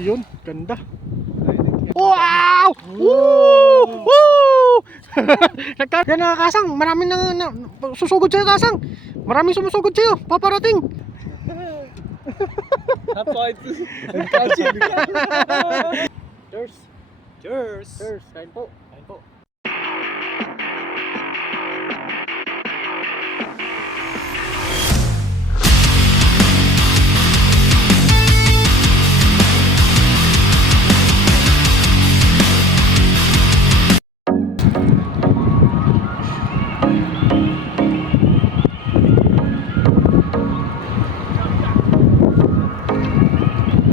Yun, ganda. Wow! Woo! Woo! Yan na Kasang, maraming susugod sa'yo Kasang. Maraming sumusugod sa'yo, paparating. Cheers. Cheers. Cheers. Kain po. Kain po.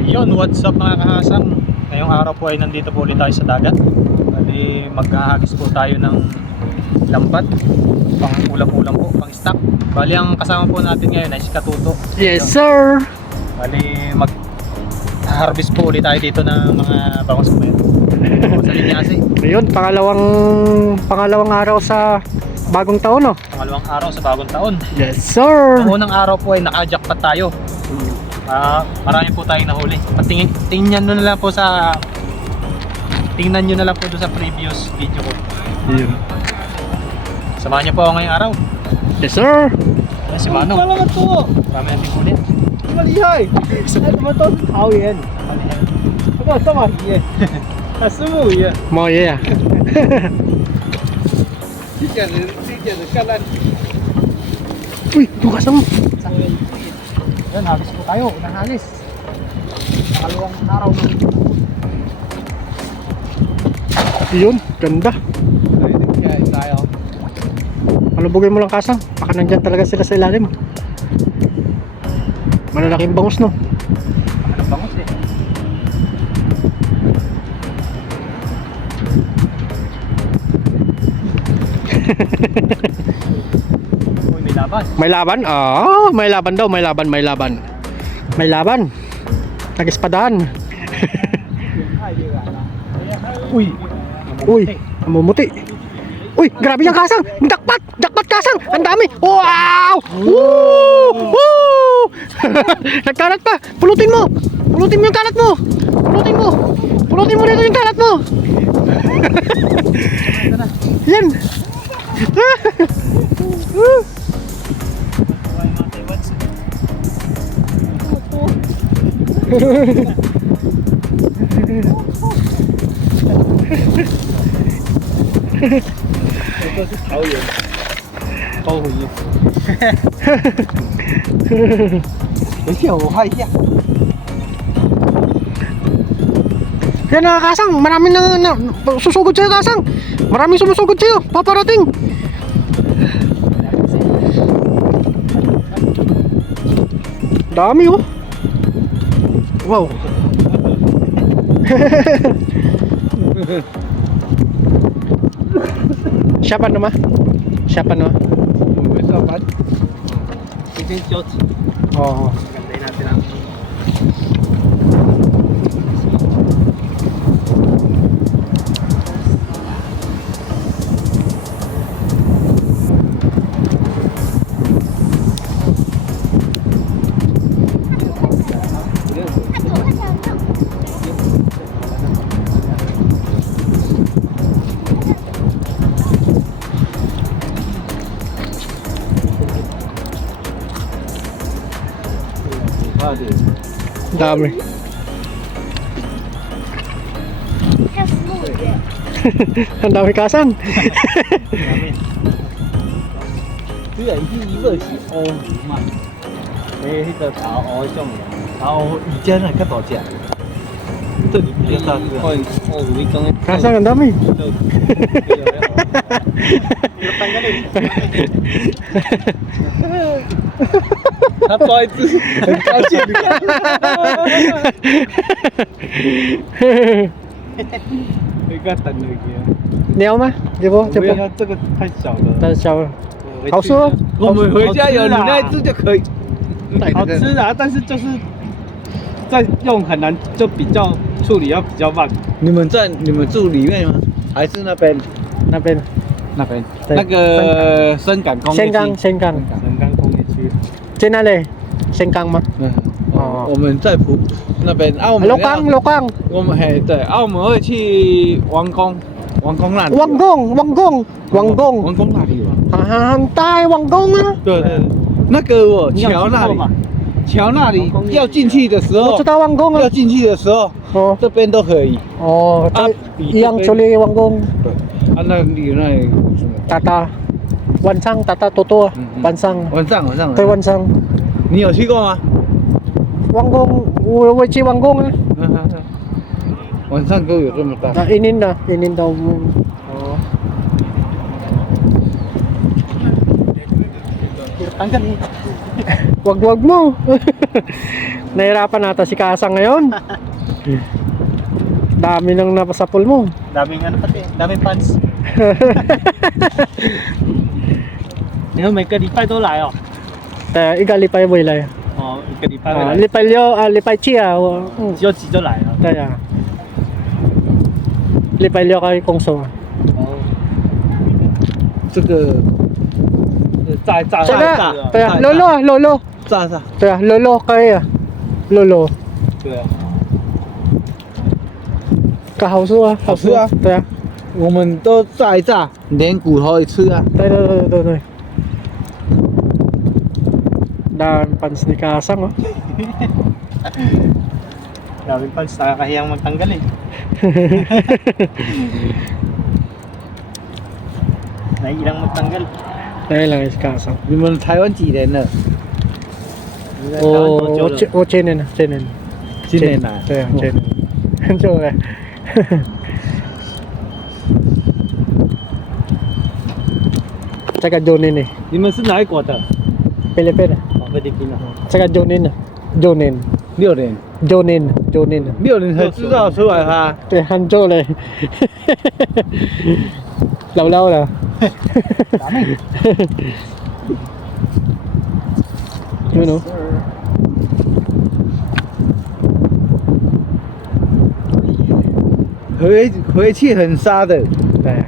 Yun, what's up mga kahasang? Ngayong araw po ay nandito po ulit tayo sa dagat. Bali maghahagis po tayo ng lambat, pang ulam-ulam po, pang stock. Bali ang kasama po natin ngayon ay si Katuto. Yes sir. Bali mag-harvest po ulit tayo dito ng mga bangos kumain sa linyasi. Ayun, pangalawang araw sa bagong taon, no? Pangalawang araw sa bagong taon. Yes sir. Ang unang araw po ay naka-jackpot tayo. Marami po tayong nahuli. Tingnan nyo na lang po sa doon sa previous video ko. Ayun. Samahan niyo po ako ngayong araw. Yes sir. Ayan si Manong. Salamat po. Marami natin huli. Malihay. Ano naman to? Tao yan. Ito, sama. Yeah. Asumo yan. Mo yeah. Tiyan na kalan. Uy, bukas mo. Yan, hagis po tayo. Unang hagis. Pangalawang araw ng Ayun, ganda. Kaya tayo. Palubugin mo lang Kasang. Baka nandyan talaga sila sa ilalim. Malalaking bangus, no? Anong bangos eh. Uy, may laban. May laban? May laban daw, may laban. May laban. Nag-espadahan. Uy, Uy, namumuti. Uy, grabe yung Kasang. Jackpot! Jackpot Kasang! Ang dami! Wow! Woo! Woo! Nagkalat pa! Pulutin mo! Pulutin mo yung kalat mo! Pulutin mo! Pulutin mo dito yung kalat mo! Yan! Ito si tao yan. Tao yan. Ito, hay ya. Yan na Kasang, maraming susugod sa'yo Kasang. Maraming sumusugod sa'yo, paparating. Dami oh. Wow. Siapa nama? Siapa nama? Sapat. Ito yung shot. Oh. gandahin natin ang Dami. Ang dami Kasang.虽然是一个是乌鱼嘛，诶，那个桃乌种的，桃乌以前那较大只，这里比较大只。哦，乌鱼种的。Kasang ang dami.他抓一只，很高兴。你看等那个。你要吗？这不，不要，这个太小了。太小了。好吃哦。我们回家有你那一只就可以。好带吃啊，但是就是在用很难，就比较处理要比较慢。你们住里面吗？还是那边？那边。那边对那个深港工业区。先港深港工业区。在哪里？先港吗？嗯，哦，哦我们在那边啊，我们 Lokang, 要 Lokang. 我们嘿对啊，我们会去王宫那里。 Wanggong, Wanggong, 王 Wanggong. 宫哪里有？ Hantay, Wanggong ah. 对对，那个我你有桥那里去过吗，桥那里王宫要进去的时候我知，道 Wanggong 要 ah. 进去的时候， Oh, 这边都可以。 oh, Ah, iyang chuli Wanggong. 对，啊，那里什么？ Tata. Wansang, Tata Toto ah. Wansang. 晚上，对 Wansang. 你有去过吗？ Wanggong,我去 Wanggong ah. 晚上都有这么大。 Inin daw. Oh. Tanggal eh. Wag mo. Nahirapan nata si Kasang ngayon. Dami nang napasapol mo. Daming ano pati, daming fans. 你看每个礼拜都来哦。 แต่ igalipay boy lai. 哦，一个礼拜会来， Lipay lyo, lipay chia. 只有几就来了。 Kaya. Lipay lyo kay Kongso. 哦，这个炸炸 Kaya, kaya lolo. 炸炸， Kaya lolo kaya. Lolo. 对啊， Ka好吃啊，好吃啊。对啊，我们都炸一炸，连骨头也吃啊。对。Dan pants ni Kasang oh. daming fans, nakakahiyang magtanggal eh. Naiilang magtanggal. Dahil lang si Kasang. 你们台湾几年了？你在台湾多久了？我今年，今年来。对啊，今年很久了。这个 Jonin 你们是哪一国的？ Philippines 哦，菲律宾的。这个 Jonin 6年， Jonin 6年才知道出来他。对，很久了。lâu了。You know. 回去很沙的。对，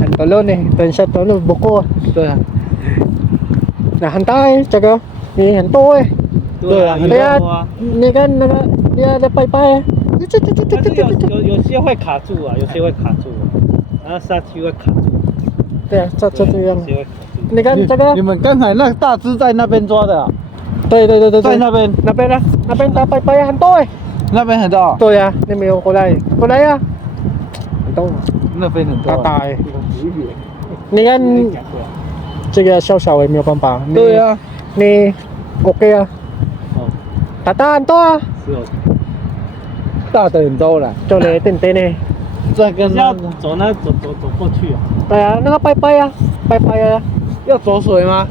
很多路呢，等下多路buko. 对啊， Nah, hantay, tsaka ni hanto eh. 对啊，很 Kaya 多啊。 ni kan dia ada pai-pai. 但是有些会卡住啊，有些会卡住啊，然后下去会卡住。 对，这样有。些会卡住。 你看这个你，们刚才那大只在那边抓的啊，对，在那边， 那边打pai-pai hanto eh. 那边很多啊， 对啊，你没有过来啊。Hanto, 那边很多啊。 tatay. Ni kan 这个小小也没有办法。对啊，你 OK 啊？哦， Tata hanto ah. 是哦。大的很多了。就来等等呢。这个是要走走过去啊。对啊，那个pai-pai啊，pai-pai啊。要走水吗？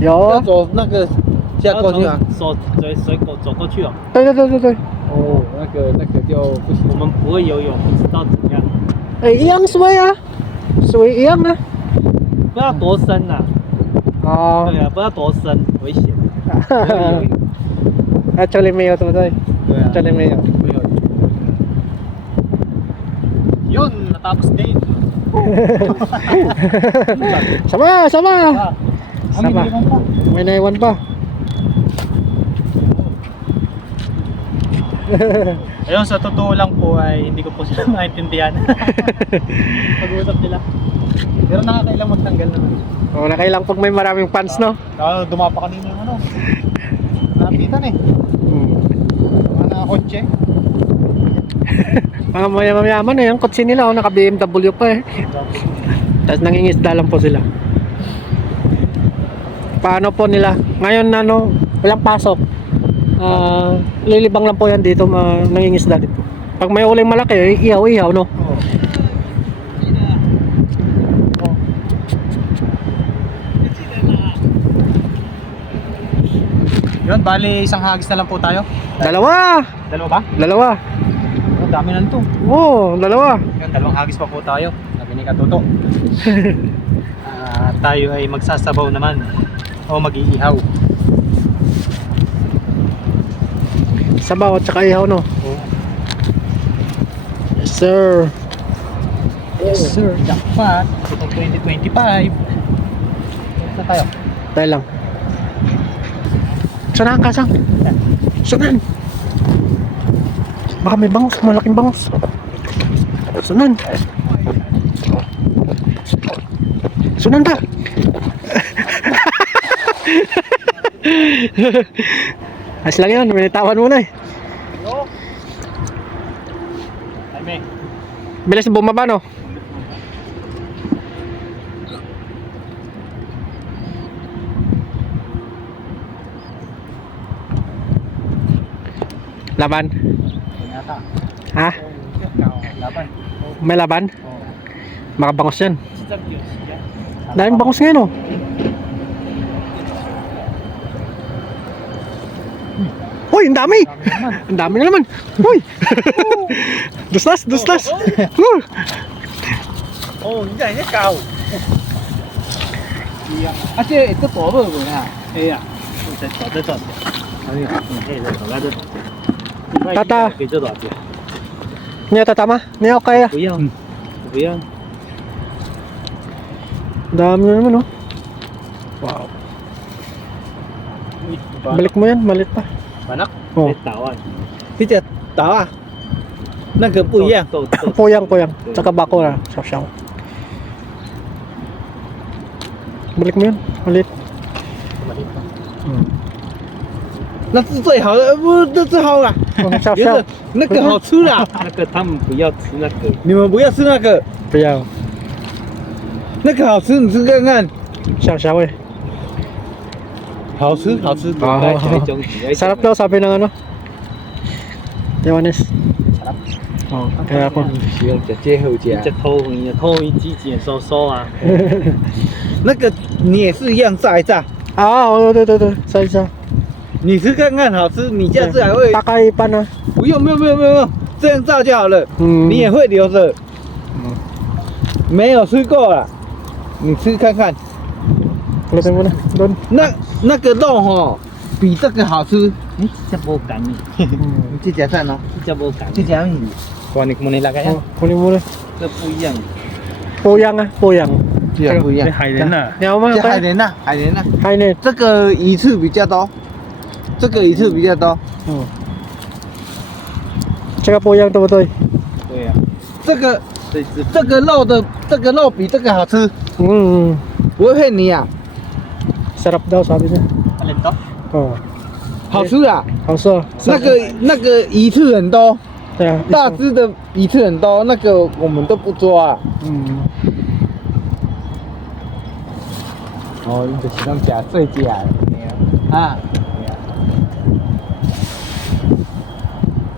有要。走那个下过去啊？手水狗走过去哦。对。哦，那个就不行。我们不会游泳，不知道怎样。哎，一样水啊，水一样啊。不知道多深呐、哦。对啊，不知道多深，危险。不会游泳。 Actually 没有，对不对？对啊。 Actually 没有。没有。Yun, natapos din. Sama. Ah, Sama. May naiwan pa. Ayun, sa totoo lang po ay hindi ko po sila maintindihan. Pag-uusap nila. Pero nakakailang magtanggal naman. Oh, nakailang pag may maraming fans, no? Dumapa kanina yung ano. Napitan eh. Mga nakakotse. Mga mayaman eh, ang kotse nila, oh, naka BMW pa eh. Tapos nangingisda lang po sila. Paano po nila? Ngayon ano, walang pasok. Lilibang lang po yan dito, nangingisda dito. Pag may uling malaki, ihaw, no? Oo. Yun, bali isang hagis na lang po tayo. Dalawa! Dalawa ba? Oh, dami na nito. Oo, dalawa. Yun, dalawang hagis pa po tayo. Sabi ni Katuto. Tayo ay magsasabaw naman. O mag-iihaw. Sabaw at saka ihaw, no? Oo. Yes, sir. Yes, sir. Jackpot. Itong 2025. Saan tayo? Tayo lang. Saan ang kasang? Sunan. Baka may bangus, malaking bangus. Sunan. Sunan ka. Ayos lang yun, minitawan mo na eh. Jaime. Bilis bumaba no? Laban? Yata. Ha? Laban. May laban? Oh. Makabangos yan. Stop yun. Daming bangus ngayon oh. Uy, ang dami! Ang dami na naman! Uy! Duslas, duslas!哦，你在搞。啊，这多不不啊？哎呀，这多少？哎呀，这来这。 Tata. 给这多少钱？ Niya tatama? Niya okay ah. 不要，不要。 Dami na naman oh. Wow. Balik mo yan, malit pa. Banak. Oh. 打啊！这叫打啊，那个不一样。 Puyang, puyang. Tsaka bako na, saw-saw. Balik mo yan, malit. Hmm. 那是最好的，不，这最好了。 Oh, 别 saw-saw. 的那个好吃啦。那个他们不要吃那个，你们不要吃那个， Puyang. 那个好吃，你吃看看。 Saw-saw eh. 好吃，好吃。 Sarap daw sabi ng ano. Taiwanese. Sarap. Oh, kaya ako. 用这接后加。这偷一鸡剪收收啊。那个你也是一样炸一炸， Ah, oh, ito. Sa isa. 你吃看看好吃，你下次还会。 Takay pa na. 不用，不用，这样炸就好了。 Hmm. 你也会留着。没有吃过了，你吃看看。 Pulutin mo na. Doon. 那个肉哈，比这个好吃。哎，这不干你， 你去夹蛋哦，这不干去夹米。 Kunik mo nilagay yan. Oh, kunin mo na. 这不一样， Puyang ah, puyang. 这样不一样。海人呐， Yaw mo, 这海 okay. 莲呐，海莲呐， Kainin. 这个一次比较多，这个一次比较多。 Oh. Tsaka puyang tutoy. 对呀，这个肉比这个好吃， Mm. 不会骗你啊， Sarap daw sabi niya. alin to? Oh. 好吃啊。 Also. 那个一次很多， Yeah, 大只的一次很多，那个我们都不抓啊。 Mm. 哦，你就是讲吃最假的啊。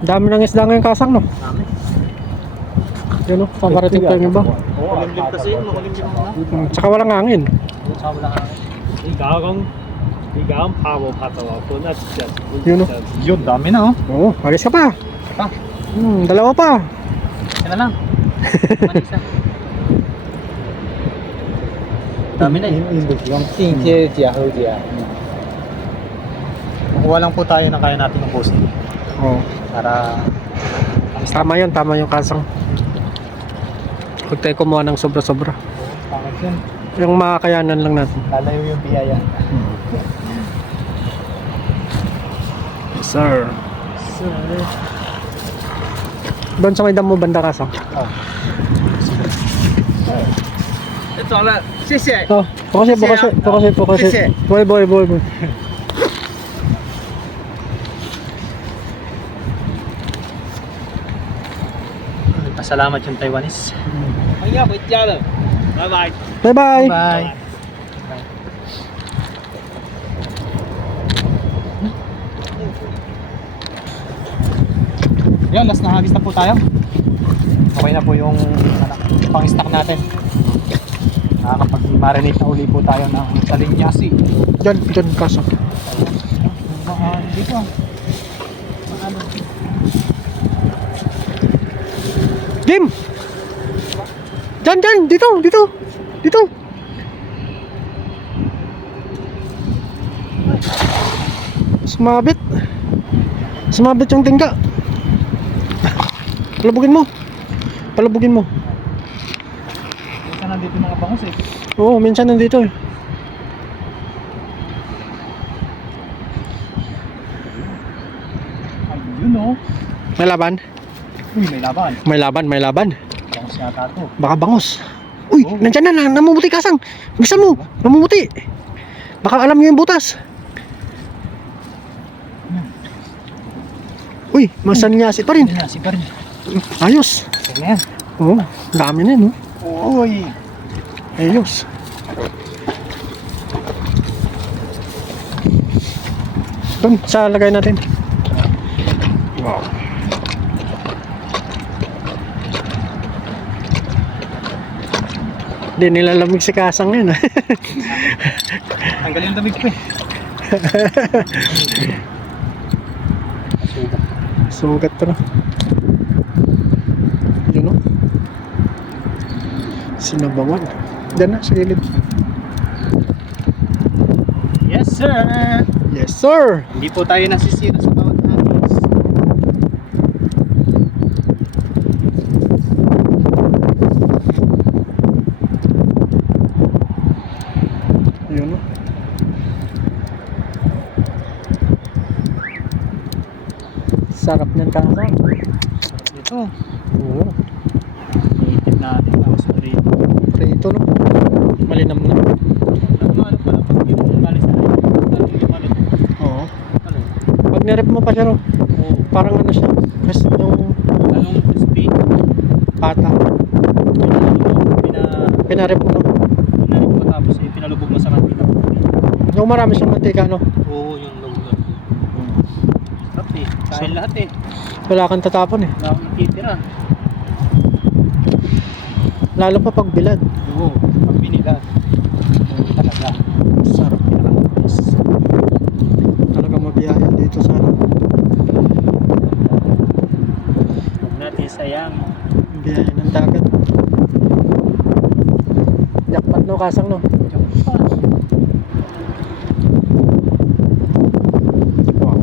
Dami ng isda ngayon kasang no. Dami. Yun no, paparating pa yung iba. Makulimlim kasi yun, makulimlim mo na. Tsaka walang hangin. Sa wala ka. 你搞講怕無怕就話本一隻， Yun no. Yun, dami na oh. Oo, alis ka pa. Pa. Dalawa pa. Yan na lang. Manisa. Dami na yun. 用進些假好假。 Kukuha lang po tayo ng kaya natin ng posting. Oo. Para Tama yung kasang. Huwag tayo kumuha ng sobra-sobra. pangit yun. Yung makakayanan lang natin. Lalayo yung biyaya. Yes, sir. Doon sa may damo banda kasang. Oh. 走了，谢谢。 Oh, pokasi. Sisi. Boy. Pasalamat yung Taiwanese. 我要回家了，拜拜。 Bye-bye. Bye. Yun, last na hagis na po tayo. Okay na po yung pang-stock natin. Nakakapag-marinate na uli po tayo ng salinyasi. Diyan kasang. Dito. Game! Diyan, dito. Sumabit yung tingga. Palabugin mo. Minsan nandito yung mga bangus eh. Oo, minsan nandito eh. Yun o. May laban? Uy, may laban. May laban, may laban. Bangos yata to. Baka bangos. Uy, Oh. nandyan na, namumuti kasang. Bilisan mo, namumuti. Baka alam niyo yung butas. Uy, masanyasi pa rin. Yan, sigar niya. Ayos. Sige yan. Oo, dami na no. Uy. Ayos. Doon, sa lagay natin. Wow. Hindi nilalamig si Kasang yun. Tanggalin yung damit ko eh. Sugat to. Yun o. Sinabawan. Diyan na, sa gilid. Yes, sir. Yes, sir. Hindi po tayo nasisira sa bawat hagis. Yun o. Sarap ng Kasang. Ito. Oo. Iitip natin tapos prito. Prito no. Malinam na. Ano pala pag yung galing sa akin. Ano yung ano? Oo. Ano? Pag nirep mo pa siya no, Oo. parang ano siya. Kasi yung Anong crispy? pata. Pinarep mo no. Pinarip mo tapos pinalubog mo sa mantika. Yung marami siyang mantika no. Oo, yung lubog. Sarap eh. Kain lahat eh. Wala kang tatapon eh. Wala akong ititira. Lalo pa pag bilad. Oo. Pag binila. Talaga. Sarap. Pinakamatis. Talaga mabiyaya dito sa ano. Huwag natin sayang. Biyaya ng dagat. Jackpot no, Kasang no. Wow.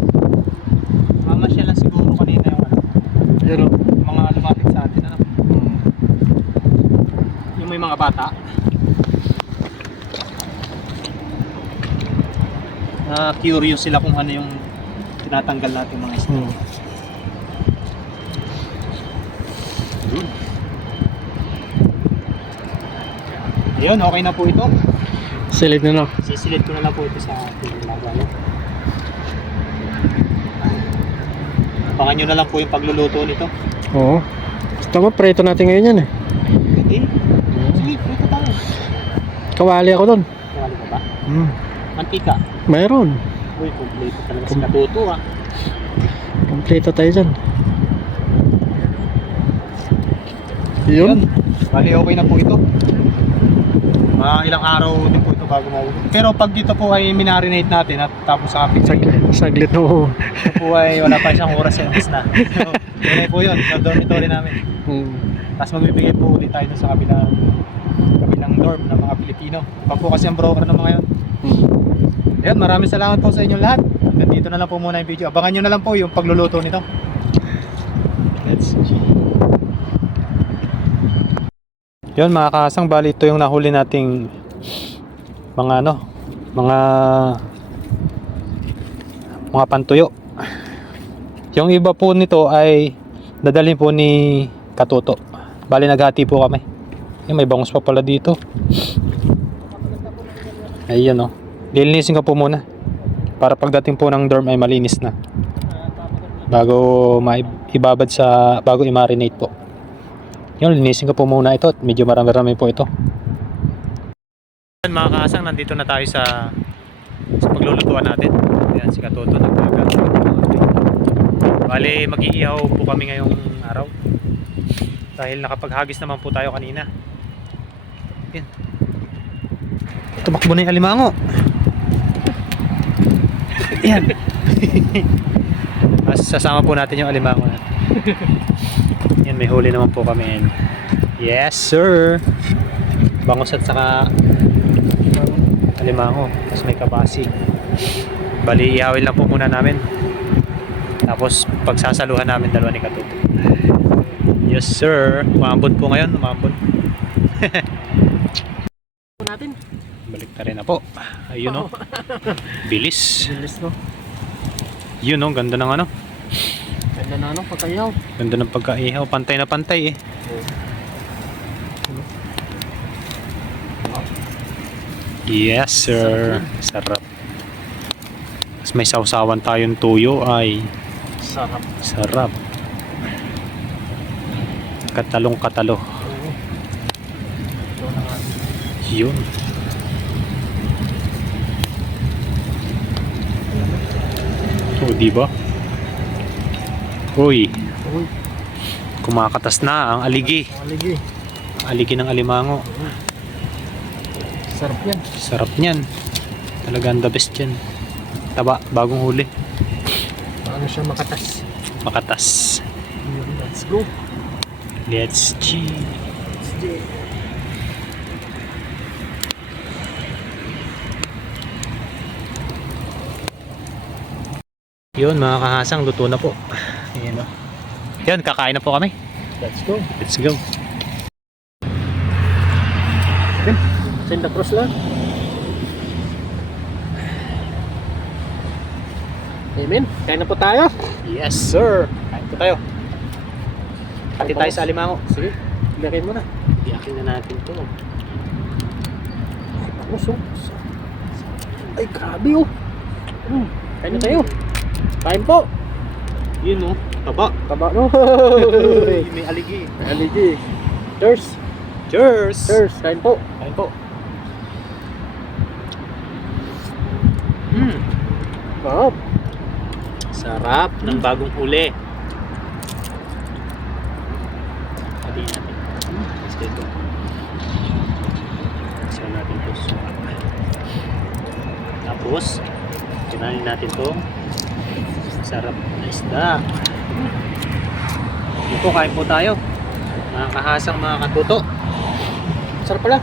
Mama siya lang siguro kanina yung ano. Yun o. Mga lumapit sa atin ano. Yung may mga bata. Curious sila kung ano yung tinatanggal natin mga isda. Ayun, okay na po ito. Silid na no. Sisilid ko na lang po ito sa ating lagayan. Abangan nyo na lang po yung pagluluto nito. Oo. Gusto mo, preto natin ngayon yan eh. Okay. Sige, prito tayo. Kawali ako doon. Kawali ka ba? Mantika. Mayroon. Uy, kompleto talaga si Katuto ah. Kompleto tayo dyan. Yun. Bali, okay na po ito. Mga ilang araw din po ito bago mahulog. Pero pag dito po ay minarinate natin at tapos sa kapit Saglit no. ito po ay wala pa siyang oras yung na. So, okay po yun. Sa dormitory namin. Tapos magbibigay po ulit tayo dun sa kabilang dorm ng mga Pilipino. Iba po kasi ang broker ng mga yun. Ayan, maraming salamat po sa inyong lahat. Hanggang dito na lang po muna yung video. Abangan nyo na lang po yung pagluluto nito. Let's see. Yun mga kasang, bali ito yung nahuli nating mga mga pantuyo. Yung iba po nito ay dadalhin po ni Katuto. Bali naghati po kami. Yung may bangus pa pala dito. Ayan o. Lilinisin ko po muna para pagdating po ng dorm ay malinis na bago ibabad sa bago i-marinate po. Yun, linisin ko po muna ito at medyo marami-rami po ito. Mga kasang, nandito na tayo sa paglulutuan natin. Ayan si Katuto nagkakaroon. Bali mag-iihaw po kami ngayong araw dahil nakapaghagis naman po tayo kanina. Ayan. Tumakbo na yung alimango. Ayan. Mas sasama po natin yung alimango na. Yan, may huli naman po kami. Yes sir. Bangus at saka alimango. Tapos may kabasi. Bali ihawin lang po muna namin. Tapos pagsasaluhan namin dalawa ni Katuto. Yes sir. Umambon po ngayon. Umambon. natin. Balik na rin na po. Ayun o. Bilis. Bilis no. Yun o. Ganda ng ano. Ganda na ano, pagkayaw. Ganda ng pagkaihaw. Pantay na pantay eh. Yes sir. Sarap. Tapos may sausawan tayong tuyo ay Sarap. sarap. Katalong katalo. Ito na nga. Yun. O diba? Uy, Uy, kumakatas na ang aligi. maligi. Aligi ng alimango. Sarap yan. Sarap niyan. Talagang the best yan. Taba, bagong huli. Paano siya makatas? Makatas. Let's go. Let's cheese. Yun mga kahasang, luto na po. Ayan o. Yun, kakain na po kami. Let's go. Let's go. Santa Cruz lang. Amen. Kain na po tayo. Yes sir. Kain po tayo. Hati tayo sa alimango. Sige. Lagyan mo na. Iyakin na natin to. Puso. Ay, grabe oh. Kain na tayo. Kain po. Yun o. Taba. Taba no. May aligi. Aligi. Cheers. Cheers. Cheers. Kain po. Kain po. Sarap. Sarap ng bagong huli. Hatiin natin. Let's get it. Saan natin ito? Tapos, kinanin natin ito. Sarap na isda. Ito, kain po tayo. Mga kahasang, mga katuto. Sarap pala.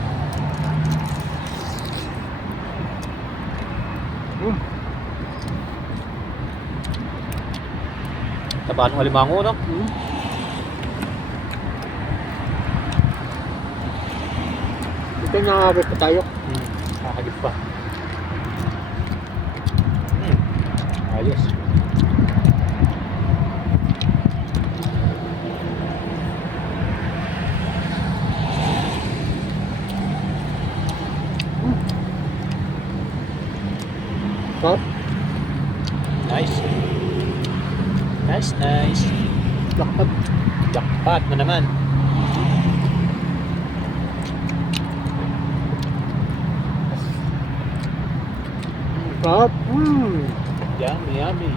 Taba ng alimango, no? Ito nakakabit pa tayo. Nakakagip pa. Ayos. Sarap. Nice. Nice. Lakad. Jackpot na naman. Sarap. Yummy.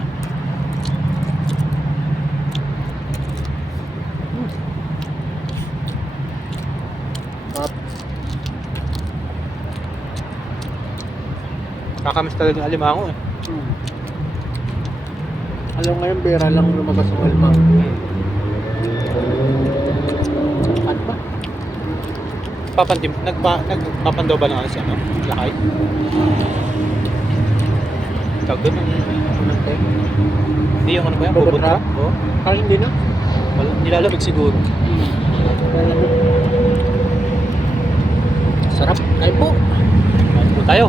Sarap. Kakamiss talaga ng alimango eh. Alam ngayon, bera lang lumabas ng alimang. Ano ba? Nagpapandaw ba ng ano siya, no? Lakay? Tawag doon ang tayo. Hindi yung ano ba yan? Bubot Bubot trap? Oo. Kaya hindi na. Wala, nilalamig siguro. Sarap. Kain po. Kain po tayo.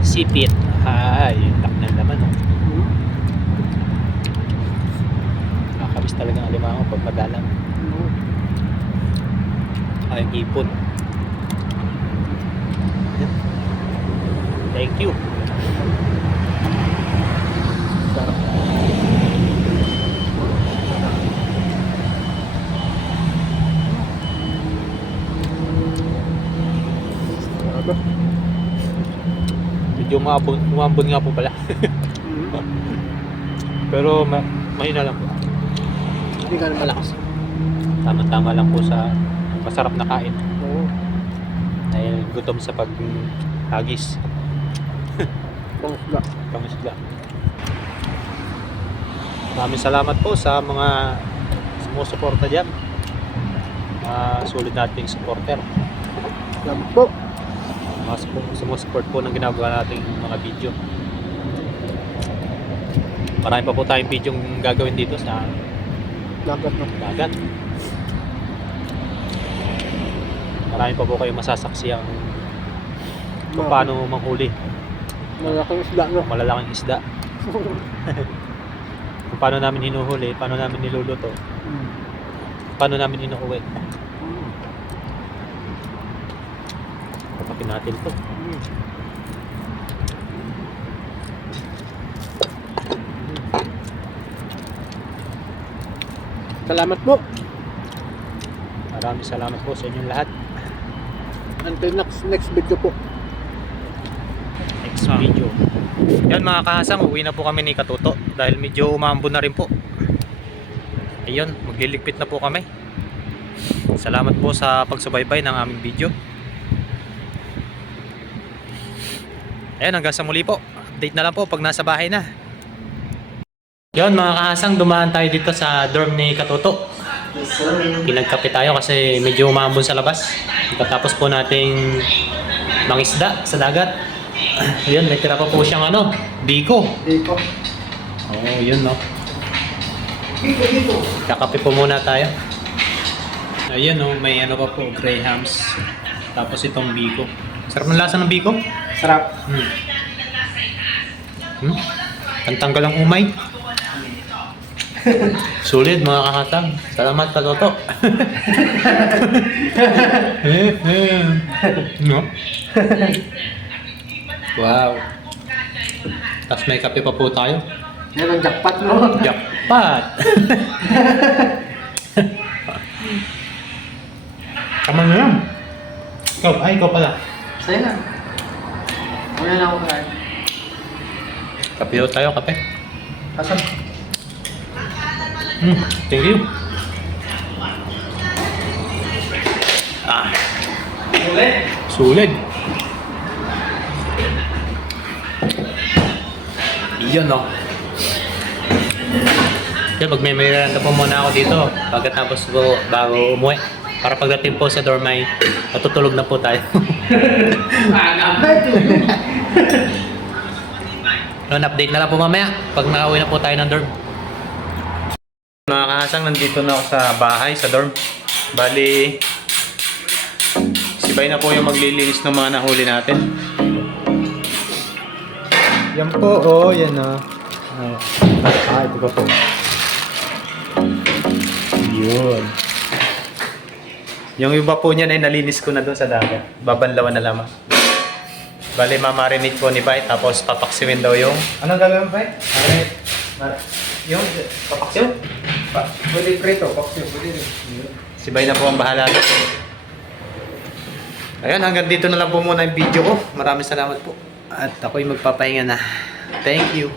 Sipit. Ay, tak na naman. Oh. Nakakabis talaga ang alimango pag madalang. Ay, ipon. Thank you. Sarap. Sarap. Medyo umambon nga po pala. Pero mahina lang po. Hindi ka na malakas. Tama-tama lang po sa masarap na kain. Oo. Dahil gutom sa paghagis. Pangusga. Pangisda. Maraming salamat po sa mga sumusuporta dyan. Sulit nating supporter. Alam po. Mga sumusupport po ng ginagawa nating mga video. Marami pa po tayong video gagawin dito sa Lagat na. dagat. Marami pa po kayong masasaksiyang kung paano manghuli. Malaking isda, no? Malalaking isda. Kung paano namin hinuhuli, paano namin niluluto, paano namin inuuwi. Kapapin natin to. Salamat po. Maraming salamat po sa inyong lahat. Until next video po. Next video. Yan mga kahasang, uwi na po kami ni Katuto dahil medyo umambon na rin po. Ayun, magliligpit na po kami. Salamat po sa pagsubaybay ng aming video. Ayun, hanggang sa muli po. Update na lang po pag nasa bahay na. Yun mga kahasang, dumaan tayo dito sa dorm ni Katuto. Pinagkape tayo kasi medyo umambon sa labas. Pagkatapos po nating mangisda sa dagat. Ayun, may tira pa po siyang biko. Dito. Oo, yun no. Kakape po muna tayo. Ayun no, may pa po, grahams. Tapos itong biko. Sarap ng lasa ng biko. Sarap. Tanggal ang umay. Sulit mga kakatang. Salamat Katuto. No? Wow. Tapos may kape pa po tayo. Yan ang jackpot, no? Jackpot! Tama na yan. Ikaw pala. Sa'yo na. Wala na ako kain. Kape ho tayo, kape. Asan? Thank you. Sulit. Iyon no. Yan, magmemerenda po muna ako dito pagkatapos po bago umuwi. Para pagdating po sa dorm ay matutulog na po tayo. Noon, update na lang po mamaya pag nakauwi na po tayo ng dorm. Mga kahasang, nandito na ako sa bahay, sa dorm. Bali, si Bay na po yung maglilinis ng mga nahuli natin. Yan po, yan o. Ito pa po. Yun. Yung iba po niyan ay nalinis ko na doon sa dagat. Babanlawan na lamang. Bali, mamarinate po ni Bay, tapos papaksiwin daw yung... Anong gagawin, Bay? Yung papaksiw? Pwede prito, paksiw, pwede rin. Si Bay na po ang bahala. Ayan, hanggang dito na lang po muna yung video ko. Maraming salamat po. At ako'y magpapahinga na. Thank you.